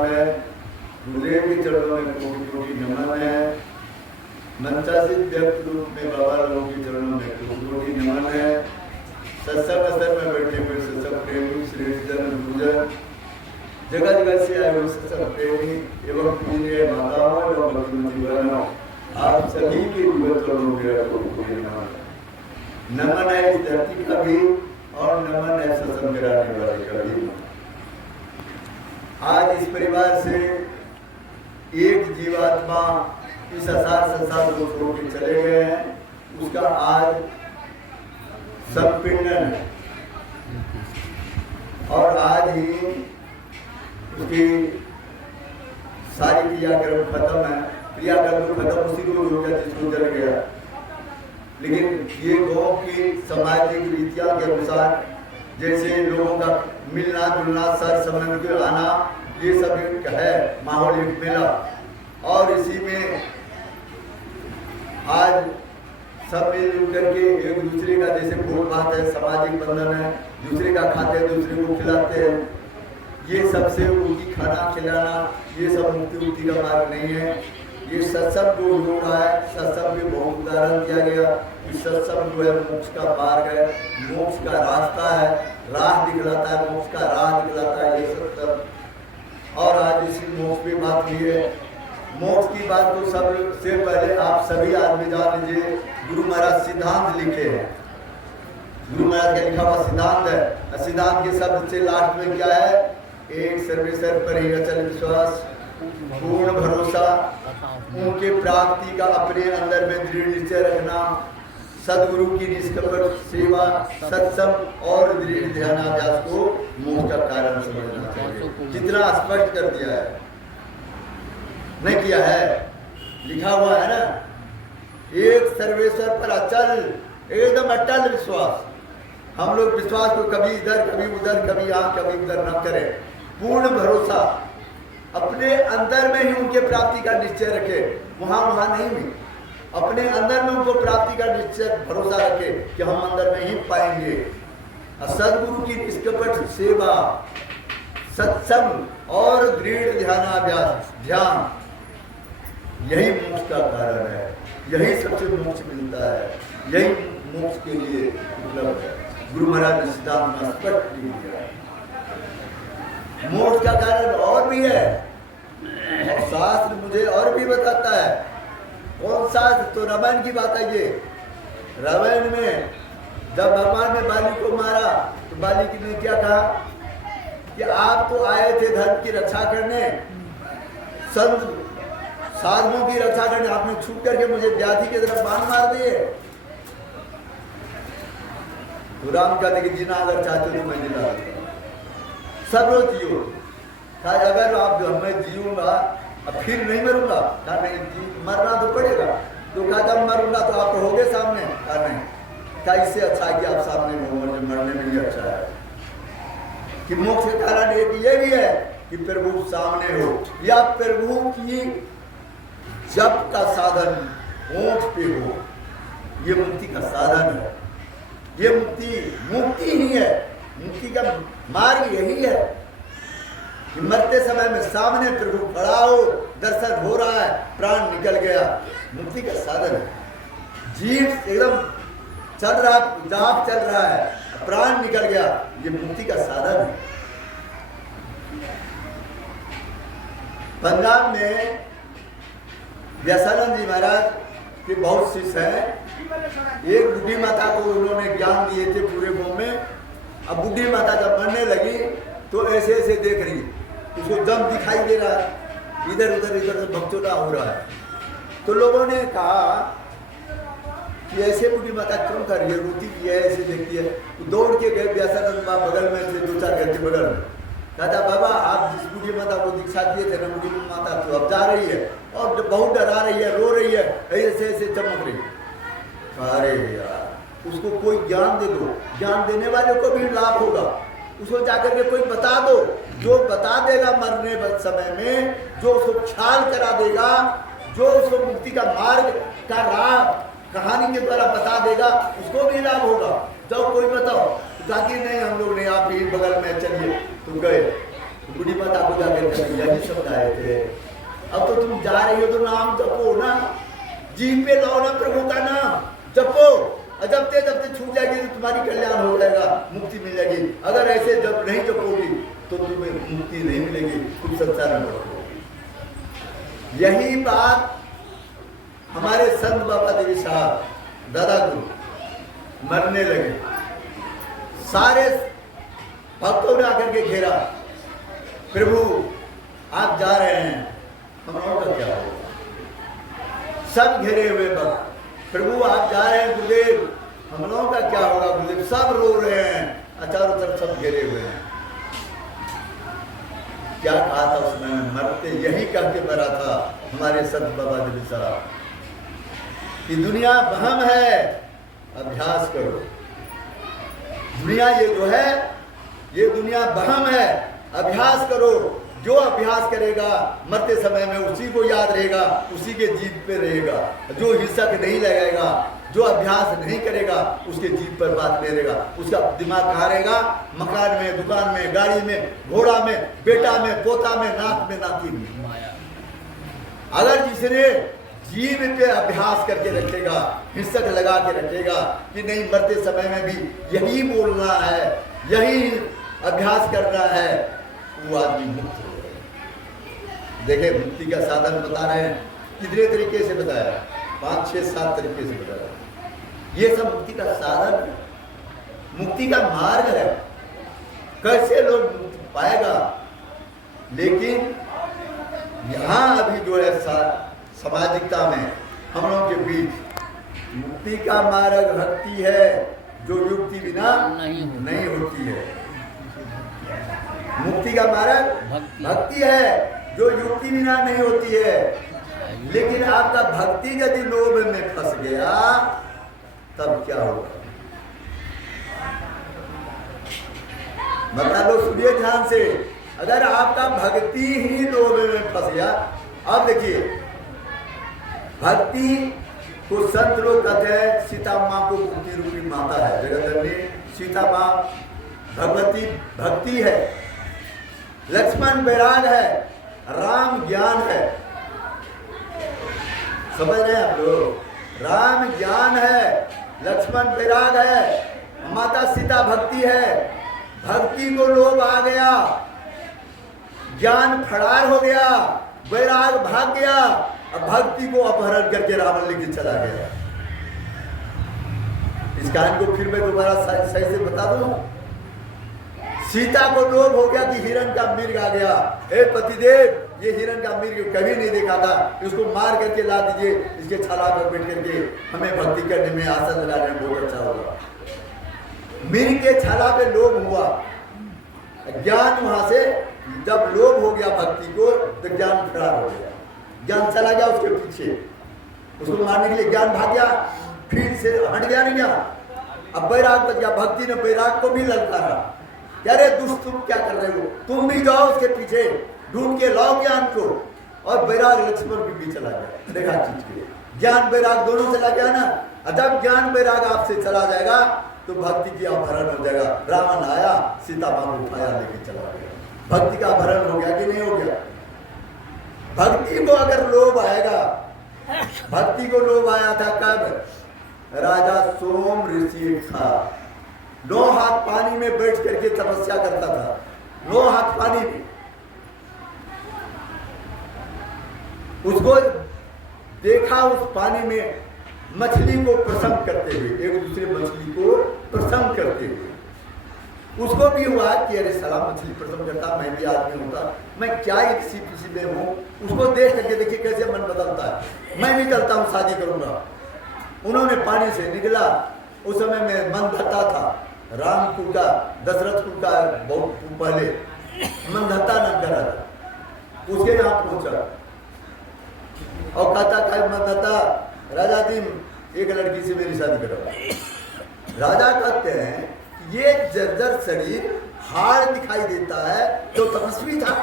प्रणाम है। गुरुदेव के चरणों में कोटि कोटि नमन है। मंत्रासित व्यक्त रूप में बाबा लोगों के चरणों में कोटि कोटि नमन है। सत्संग स्तर में बैठे हुए सत्संग प्रेमी श्रेष्ठ पूजन, जगह जगह से आए हुए सत्संग प्रेमी एवं पूज्य माताओं एवं भक्तिमती बहनों, आप सभी के जीवन चरणों में कोटि कोटि नमन। नमन है इस धरती का भी और नमन है सत्संग कराने वाले का भी। आज इस परिवार से एक जीवात्मा इस संसार को छोड़ के चले गए हैं, उसका आज संपिंडन है और आज ही उसकी सारी क्रियाक्रम खत्म है। क्रियाक्रम तो खत्म उसी को हो गया जिसको जल गया, लेकिन ये गाँव की सामाजिक रीतियों के अनुसार जैसे लोगों का मिलना जुलना सर संबंध के आना, ये सब एक है माहौल, एक मेला। और इसी में आज सब मिलजुल करके एक दूसरे का जैसे भोज भात है, सामाजिक बंधन है, दूसरे का खाते हैं दूसरे को खिलाते हैं, ये सबसे उनकी खाना खिलाना ये सब मुक्ति का मार्ग नहीं है। ये सत्संग जो हो रहा है, सत्संग में बहुत उदाहरण दिया गया कि सत्संग जो है मोक्ष का मार्ग है, मोक्ष का रास्ता है, राह दिखलाता है, मोक्ष का राह दिखलाता है ये सत्संग। और आज इसी मोक्ष की बात हुई है। मोक्ष की बात तो सबसे पहले आप सभी आदमी जान लीजिए, गुरु महाराज सिद्धांत लिखे हैं। गुरु महाराज का लिखा हुआ सिद्धांत है। सिद्धांत के शब्द से लास्ट में क्या है? एक सर्वेश्वर पर ही अचल विश्वास, पूर्ण भरोसा, उनके प्राप्ति का अपने अंदर में दृढ़ निश्चय रखना, सदगुरु की निष्कपट सेवा, सत्संग और दृढ़ ध्यानाभ्यास को मोक्ष का कारण समझना चाहिए। जितना स्पष्ट कर दिया है, नहीं किया है, लिखा हुआ है ना, एक सर्वेश्वर पर अचल एकदम अटल विश्वास। हम लोग विश्वास को कभी इधर कभी उधर कभी यहाँ कभी उधर न करें। पूर्ण भरोसा, अपने अंदर में ही उनके प्राप्ति का निश्चय रखे, वहां नहीं भी, अपने अंदर में उनको प्राप्ति का निश्चय भरोसा रखे कि हम अंदर में ही पाएंगे। सदगुरु की निष्कपट सेवा, सत्संग और दृढ़ ध्यानाभ्यास, ध्यान, यही मोक्ष का कारण है, यही सबसे मोक्ष मिलता है, यही मोक्ष के लिए उपलब्ध है। गुरु महाराज ने सिद्धांत में स्पष्ट किया है। मोक्ष का कारण और भी है और शास्त्र मुझे और भी बताता है। कौन शास्त्र? तो रामायण की बात है ये। रामायण में जब भगवान ने बाली को मारा तो बाली ने क्या कहा कि आप तो आए थे धर्म की रक्षा करने, संत साधुओं की रक्षा करने, आपने छूट करके मुझे व्याधि की तरफ बाण मार दिए। तो राम कहते कि जीना अगर चाहते हो तो मैं जिला सब रोज जियो। अगर आप मैं जीऊंगा अब फिर नहीं मरूंगा, कहा नहीं मरना तो पड़ेगा। तो कहा जब मरूंगा तो आप रहोगे सामने, कहा नहीं, क्या इससे अच्छा है कि आप सामने रहो, मरने में ही अच्छा है। कि मोक्ष का कारण एक ये भी है कि प्रभु सामने हो, या प्रभु की जप का साधन होंठ पे हो, ये मुक्ति का साधन है। ये मुक्ति ही है, मुक्ति का मार्ग यही है कि मरते समय में सामने प्रभु खड़ा हो, दर्शन हो रहा है, प्राण निकल गया, मुक्ति का साधन है। जीव एकदम चल रहा, जाप चल रहा है, प्राण निकल गया, ये मुक्ति का साधन है। पंजाब में व्यासानंद जी महाराज के बहुत शिष्य हैं। एक बुढ़ी माता को उन्होंने ज्ञान दिए थे पूरे गांव में। अब बुढ़ी माता जब मरने लगी तो ऐसे ऐसे देख रही, उसको दम दिखाई दे रहा है, इधर उधर भगचोटा हो रहा है। तो लोगों ने कहा कि ऐसे बुढ़ी माता क्यों कर रही है, रोती भी है, ऐसे देखती है। तो दौड़ के गए व्यासानंद बाबा बगल में थे, 2-4 घंटे बगल में। कहता बाबा आप जिस बुढ़ी माता को दीक्षा दिए थे ना, बुढ़ी माता तो अब जा रही है और बहुत डरा रही है, रो रही है, ऐसे ऐसे चमक रही है। अरे यार, उसको कोई ज्ञान दे दो, ज्ञान देने वाले को भी लाभ होगा। उसको जाकर के कोई बता दो, जो बता देगा मरने समय में, जो उसको ख्याल करा देगा, जो उसको मुक्ति का मार्ग का राह कहानी के द्वारा बता देगा, उसको भी लाभ होगा। जब कोई बताओ ताकि नहीं हम लोग नहीं, आप ही बगल में चलिए। तो गए, तो बूढ़ी माता को जाकर यही समझाए थे, अब तो तुम जा रही हो तो नाम जपो ना, जीभ पे लाओ ना प्रभु का नाम, जपो, जपते जपते छूट जाएगी तो तुम्हारी कल्याण हो जाएगा, मुक्ति मिल जाएगी। अगर ऐसे जब नहीं जपोगी तो तुम्हें मुक्ति नहीं मिलेगी, तुम संसार में बढ़ोगे। यही बात हमारे संत बाबा देवी साहब दादा गुरु मरने लगे, सारे भक्तों ने आकर के घेरा, प्रभु आप जा रहे हैं, हम लोगों का क्या होगा? सब घेरे हुए भक्त, प्रभु आप जा रहे हैं गुरुदेव, हम लोगों का क्या होगा गुरुदेव? सब रो रहे हैं, चारों तरफ सब घेरे हुए हैं। क्या कहा था उसने? मरते यही कह के मरा था हमारे संत बाबा देवी साहब कि दुनिया वहम है, अभ्यास करो। दुनिया ये जो है, ये दुनिया वहम है, अभ्यास करो। जो अभ्यास करेगा मरते समय में उसी को याद रहेगा, उसी के जीभ पे रहेगा। जो हिस्सक नहीं लगाएगा, जो अभ्यास नहीं करेगा, उसके जीभ पर बात नहीं रहेगा। उसका दिमाग कहाँ रहेगा? मकान में, दुकान में, गाड़ी में, घोड़ा में, बेटा में, पोता में, नाक में, नाती में। अगर जिसने जीव पे अभ्यास करके रखेगा, हिस्सक लगा के रखेगा कि नहीं मरते समय में भी यही बोलना है, यही अभ्यास करना है, वो आदमी मुक्त हो गया। देखिए मुक्ति का साधन बता रहे हैं, कितने तरीके से बताया, 5, 6, 7 तरीके से बताया। ये सब मुक्ति का साधन है, मुक्ति का मार्ग है, कैसे लोग मुक्ति पाएगा। लेकिन यहाँ अभी जो है सामाजिकता में हम लोगों के बीच मुक्ति का मार्ग भक्ति है, जो युक्ति बिना नहीं होती है। मुक्ति का मार्ग भक्ति है, जो युक्ति बिना नहीं होती है। लेकिन आपका भक्ति यदि लोभ में फंस गया तब क्या होगा? बता लो, सुनिए ध्यान से। अगर आपका भक्ति ही लोभ में फंस गया, अब देखिए भक्ति को संत लोग कहते हैं सीता माँ को मुक्ति रूपी माता है, जगदम्बे सीता माँ भगवती भक्ति है, लक्ष्मण वैराग है, राम ज्ञान है। समझ रहे हैं आप लोग? राम ज्ञान है, लक्ष्मण वैराग है, माता सीता भक्ति है। भक्ति को लोभ आ गया, ज्ञान फरार हो गया, वैराग भाग गया, अब भक्ति को अपहरण करके रावण लेके चला गया। इस कहानी को फिर मैं दोबारा सही से बता दूं। सीता को लोभ हो गया कि हिरण का मिर्ग आ गया। हे पतिदेव, ये हिरण का मिर्ग कभी नहीं देखा था, इसको मार करके ला दीजिए, इसके छाला पर बैठ करके हमें भक्ति करने में, आसन लगाने में बहुत अच्छा होगा। मिर्ग के छाला पे लोभ हुआ, ज्ञान वहां से जब लोभ हो गया भक्ति को तो ज्ञान फरार हो गया, ज्ञान चला गया उसके पीछे, उसको मारने के लिए ज्ञान भाग गया, फिर से हट गया नहीं गया। अब वैराग बच गया, भक्ति ने वैराग को भी ललकारा, अरे दुष्ट तुम क्या कर रहे हो, तुम भी जाओ उसके पीछे, ढूंढ के लाओ ज्ञान को। और वैराग लक्ष्मण भी चला गया, देखा चीज के लिए ज्ञान वैराग दोनों चला गया ना। जब ज्ञान वैराग आपसे चला जाएगा तो भक्ति की अपहरण हो जाएगा। रावण आया, सीता माँ को उठाया, लेके चला गया। भक्ति का अपहरण हो गया कि नहीं हो गया? भक्ति को अगर लोभ आएगा, भक्ति को लोभ आया था कब? राजा सोम ऋषि था, 9 हाथ पानी में बैठ करके तपस्या करता था, 9 हाथ पानी में। उसको देखा उस पानी में मछली को प्रसन्न करते हुए, एक दूसरे मछली को प्रसन्न करते हुए। उसको भी हुआ कि अरे सलाम मछली प्रसन्न करता, मैं भी आदमी होता, मैं क्या इसी किसी में हूँ। उसको देख करके देखिए कैसे मन बदलता है, मैं भी चलता हूँ, शादी करूंगा। उन्होंने पानी से निकला, उस समय में मंदहता था, राम कुल का, दशरथ कुल का बहुत पहले मंदहता नाम का राजा, उसके यहाँ पहुंचा और कहता मंदहता, राजा जी एक लड़की से मेरी शादी करो। राजा कहते हैं ये जर्जर शरीर हाड़ दिखाई देता है, तो तपस्वी था,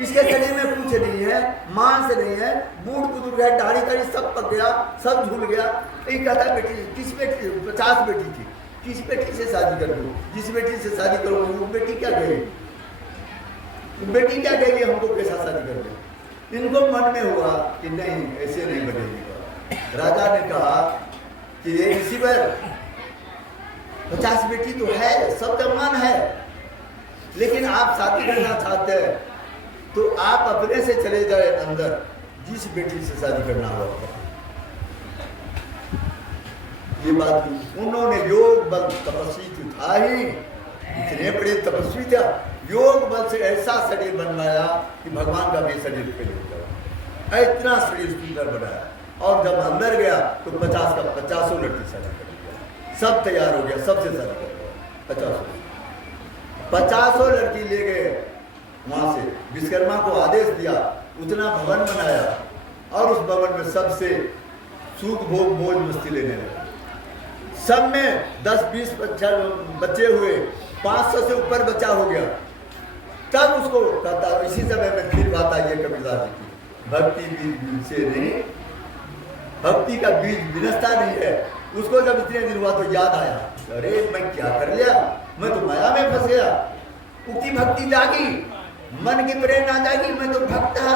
इसके शरीर में कुछ नहीं है, मांस नहीं है, बूढ़ बुजुर्ग है, दाढ़ी ताड़ी सब पक गया, सब झूल गया। ये कहता बेटी, किस बेटी? 50 बेटी थी, किस बेटी से शादी कर लूँ? जिस बेटी से शादी करूँगी वो बेटी क्या कहेगी? बेटी क्या कहेगी हमको कैसा शादी कर दे। इनको मन में हुआ कि नहीं ऐसे नहीं बनेगी। राजा ने कहा कि ये इसी पर 50 बेटी तो है, सब जवान है, लेकिन आप शादी करना चाहते हैं तो आप अपने से चले जाए अंदर, जिस बेटी से शादी करना होगा। ये बात उन्होंने योग बल तपस्वी तो था ही, इतने बड़े तपस्वी था, योग बल से ऐसा शरीर बनवाया कि भगवान का भी शरीर पे गया, इतना शरीर सुंदर बनाया। और जब अंदर गया तो 50 का 50 लड़की शादी कर दिया, सब तैयार हो गया, सबसे शादी कर दिया। 50 लड़की ले गए वहां से, विश्वकर्मा को आदेश दिया, उतना भवन बनाया और उस भवन में सबसे सुख भोग मौज मस्ती लेने लगे। सब में 10-20 बच्चे हुए, 500 से ऊपर बच्चा हो गया। तब उसको कहता, इसी समय में फिर बात आई है कबीरदास जी की, भक्ति बीज से नहीं, भक्ति का बीज विनसता नहीं है। उसको जब इतने दिन हुआ तो याद आया, अरे मैं क्या कर लिया, मैं तो माया में फंस गया। उक्ति भक्ति जागी, मन की प्रेरणा जागी, मैं तो भक्त था,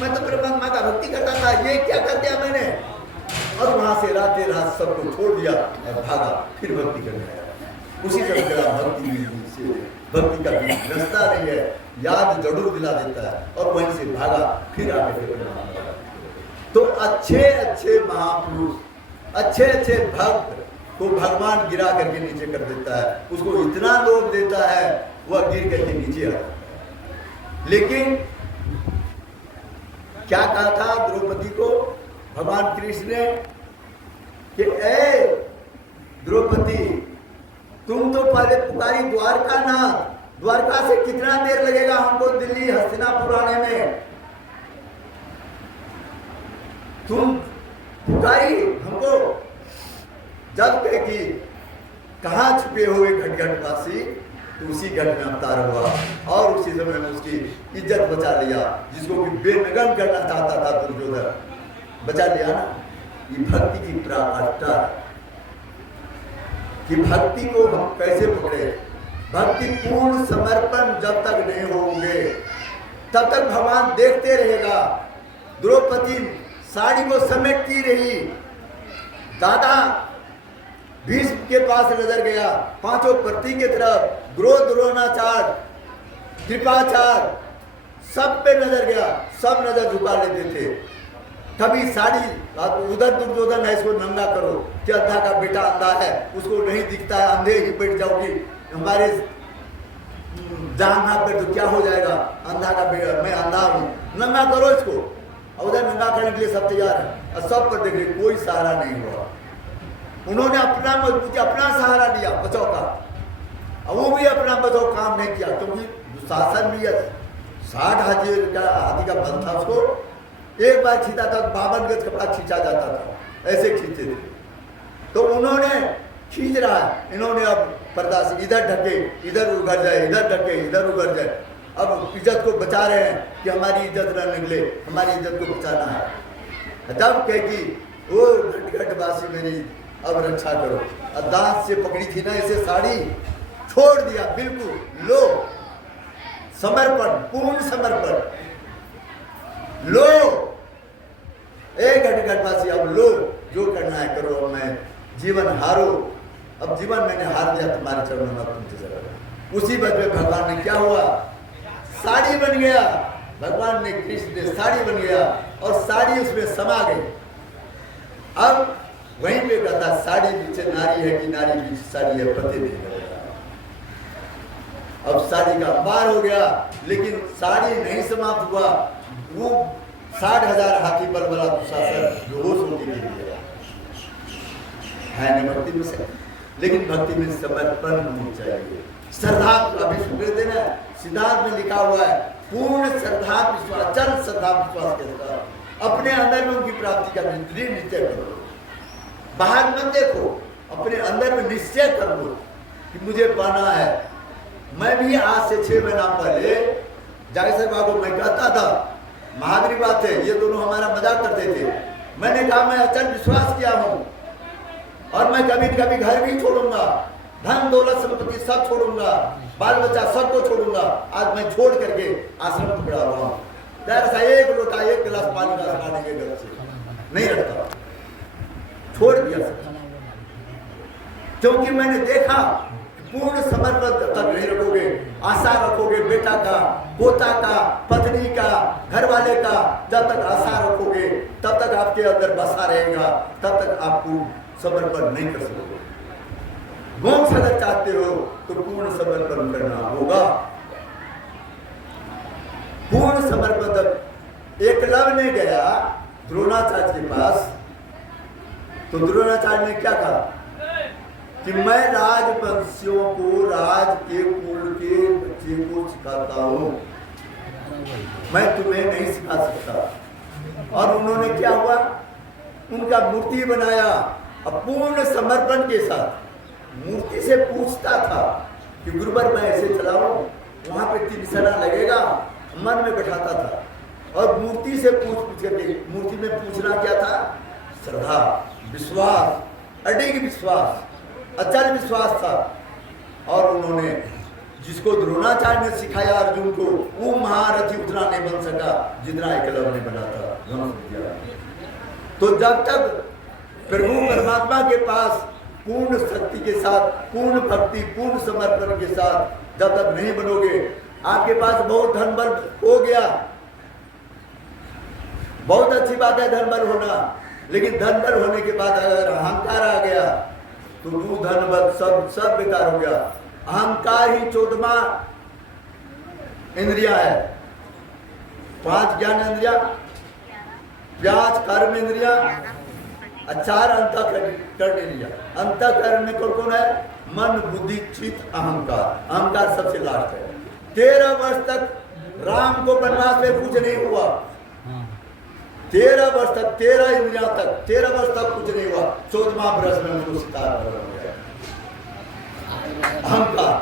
मैं तो परमात्मा का भक्ति करता था, ये क्या कर दिया मैंने। और वहां से रातें रात सबको छोड़ दिया और भागा, फिर भक्ति करने आया। उसी तरह भक्ति का बीज नष्टा नहीं है, याद जरूर दिला देता है, और वहीं से भागा, फिर आगे फिर। तो अच्छे अच्छे महापुरुष, अच्छे अच्छे भक्त को भगवान गिरा करके नीचे कर देता है, उसको इतना लोभ देता है वह गिर करके नीचे आता है। लेकिन क्या कहा था द्रौपदी को भगवान कृष्ण ने कि ए द्रौपदी, तुम तो पहले पुकारी द्वारका नाथ, द्वारका से कितना देर लगेगा हमको दिल्ली हस्तिनापुर आने में। तुम पुकारी हमको, जब कहे कि कहाँ छुपे हुए घटघटवासी, तो उसी घट में अवतार हुआ और उसी समय में उसकी इज्जत बचा लिया, जिसको कि बेनगन करना चाहता था दुर्योधन, बचा लिया ना। ये भक्ति की पराकाष्ठा कि भक्ति को हम कैसे पकड़े। भक्ति पूर्ण समर्पण जब तक नहीं होंगे तब तक भगवान देखते रहेगा। द्रौपदी साड़ी को समेटती रही, दादा भीष्म के पास नजर गया, पांचों प्रति की तरफ, क्रोध द्रोणाचार कृपाचार सब पे नजर गया, सब नजर झुका लेते थे। कभी साड़ी, उधर दुर्योधन है, इसको नंगा करो, कि अंधा का बेटा अंधा है, उसको नहीं दिखता है, अंधे ही बैठ जाओगी, हमारे जानना पे तो क्या हो जाएगा, अंधा का बेटा, मैं अंधा हूँ, नंगा करो इसको। और उधर नंगा करने के लिए सब तैयार है, और सब पर देख रहे, कोई सहारा नहीं हुआ। उन्होंने अपना मजबूती, अपना सहारा लिया बचाव का, और वो भी अपना बचाव काम नहीं किया, क्योंकि शासन भी 60,000 का हाथी का बल था, उसको एक बार खींचा था 52 गज कपड़ा खींचा जाता था, ऐसे खींचे थे। तो उन्होंने खींच रहा है, इन्होंने अब पर्दा से इधर ढके, इधर उगर जाए, इधर ढके, इधर उगर जाए। अब इज्जत को बचा रहे हैं कि हमारी इज्जत न निकले, हमारी इज्जत को बचाना है। तब कह कि वो घटघटवासी मेरी अब रक्षा करो, और दांत से पकड़ी थी ना इसे साड़ी, छोड़ दिया बिल्कुल, लो समर्पण, पूर्ण समर्पण, लो एक घटघटवासी, अब लो जो करना है करो, अब मैं जीवन हारो, अब जीवन मैंने हार दिया तुम्हारे चरणों में, तुमसे जरा। उसी वजह में भगवान ने क्या हुआ, साड़ी बन गया, भगवान ने कृष्ण ने साड़ी बन गया, और साड़ी उसमें समा गई। अब वहीं पे कहता, साड़ी पीछे नारी है कि नारी पीछे साड़ी है, पति नहीं करेगा। अब साड़ी का अंबार हो गया, लेकिन साड़ी नहीं समाप्त हुआ, वो 60,000 हाथी बल वाला दुशासन बेहोश होके गिर गया है न भक्ति में से। लेकिन भक्ति में समर्पण होनी चाहिए, श्रद्धा। अभी सुन रहे थे ना, सिद्धांत में लिखा हुआ है, पूर्ण श्रद्धा विश्वास, चल श्रद्धा विश्वास के साथ अपने अंदर में उनकी प्राप्ति का दृढ़ निश्चय करो, बाहर मत देखो, अपने अंदर में निश्चय कर लो कि मुझे पाना है। मैं भी आज से 6 महीना पहले जागेश्वर बाबू को मैं कहता था, महावीर बात है, ये दोनों हमारा मजाक करते थे। मैंने कहा मैं अचल विश्वास किया हूँ, और मैं कभी न कभी घर भी छोड़ूंगा, धन दौलत संपत्ति सब छोड़ूंगा, बाल बच्चा सबको छोड़ूंगा, आज मैं छोड़ करके आश्रम पकड़ा हुआ हूँ। सा एक लोटा एक गिलास पानी का खाने के घर से नहीं रखता, छोड़ दिया सब। क्योंकि मैंने देखा पूर्ण समर्पण तक नहीं रखोगे, आशा रखोगे बेटा का, पोता का, पत्नी का, घर वाले का, जब तक आशा रखोगे तब तक आपके अंदर बसा रहेगा, तब तक आपको समर्पण नहीं कर सकोगे। मोक्ष अगर चाहते हो तो पूर्ण समर्पण करना होगा। पूर्ण समर्पण। एकलव्य ने गया द्रोणाचार्य के पास, तो द्रोणाचार्य ने क्या कहा कि मैं राजवंशियों को, राज के कुल के बच्चे को सिखाता हूं, मैं तुम्हें नहीं सिखा सकता। और उन्होंने क्या हुआ, उनका मूर्ति बनाया, पूर्ण समर्पण के साथ। मूर्ति से पूछता था कि गुरुवर मैं ऐसे चलाऊं, वहां पे 3 सना लगेगा, मन में बैठाता था। और मूर्ति से पूछ करके, मूर्ति में पूछना क्या था, श्रद्धा, विश्वास, अडिग विश्वास, अचल विश्वास था। और उन्होंने जिसको द्रोणाचार्य ने सिखाया अर्जुन को, वो महारथी उतना नहीं बन सका जितना एकलव्य ने बना था। तो जब तक प्रभु परमात्मा के पास पूर्ण शक्ति के साथ, पूर्ण भक्ति, पूर्ण समर्पण के साथ जब तक नहीं बनोगे, आपके पास बहुत धन बल हो गया, बहुत अच्छी बात है धन बल होना, लेकिन धन बल होने के बाद अगर अहंकार आ गया तो वो धन बल सब बेकार हो गया। अहंकार ही 14वां इंद्रिया है। 5 ज्ञान इंद्रिया, 5 कर्म इंद्रिया, 4 अंतःकरण इंद्रिया। अंतःकरण में कौन है, मन, बुद्धि, चित्त, अहंकार। अहंकार सबसे लास्ट है। 13 वर्ष तक राम को वनवास में कुछ नहीं हुआ, 13 वर्ष तक, 13 इंद्रिया तक, 13 वर्ष तक कुछ नहीं हुआ। 14वां वर्ष में उनको शिकार हो गया अहंकार।